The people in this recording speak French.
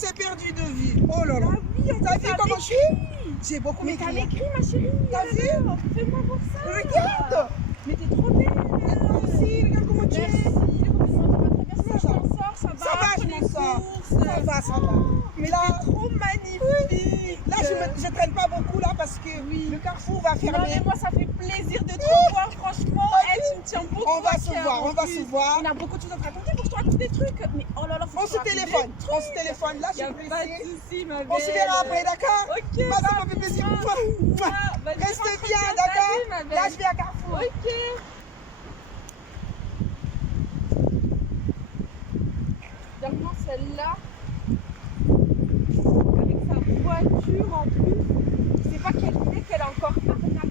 s'est perdu de vue. Oh là là. Ah oui, T'as vu comment je suis? J'ai beaucoup Mais t'as maigri. maigri, ma chérie. T'as vu? Alors, fais-moi voir ça. Regarde. Mais t'es trop belle. Et toi aussi, regarde comment tu es. Merci. Comment Ça tu va. t'en sors? Ça va? Ça va, je Après les m'en sors. courses. Ça va, ça va. Mais Là, t'es trop magnifique. là je traîne pas beaucoup là parce que le carrefour va Non, fermer. mais moi, ça fait plaisir de te revoir, franchement. Eh, tu me tiens beaucoup On va à se cœur, voir, en on va plus. se voir. On a beaucoup de choses à te raconter. Faut que je te raconte des trucs. Mais oh là là, faut que On je se te raconte téléphone. des On se trucs. téléphone. Là, je Y a suis pas de pressée. soucis, ma belle. On se verra après, d'accord? Ok, Moi, ça ma me fait plaisir. poule. Mouah, mouah. Vas-y, Reste rentre bien, bien, d'accord? salut, ma belle. Là, je vais à Carrefour. Ok. Dernièrement, celle-là, avec sa voiture en plus, je sais pas quel mec elle a encore arnaqué.